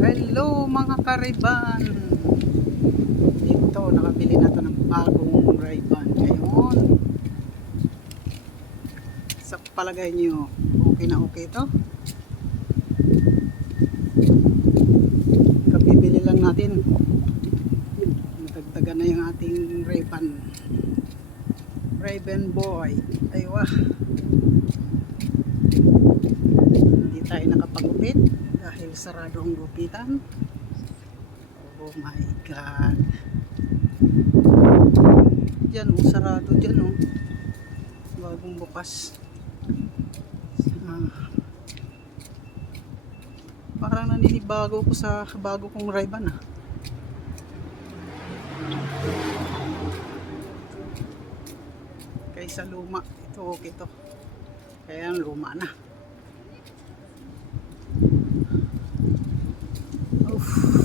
Hello mga kariban. Dito nakabili na to ng bagong Ray-Ban ngayon. Sa palagay niyo, okay na okay to? Kabibili lang natin. Natagtagan na yung ating Ray-Ban. Ray-Ban boy. Aywa. Hindi tayo nakapagupit dahil sarado ang gupitan. Oh my god. Diyan oh, sarado dyan oh. Bagong bukas. Parang naninibago ko sa bago kong Ray-Ban ah. Kaysa luma, ito okay to. Kaya ang luma na. Oof.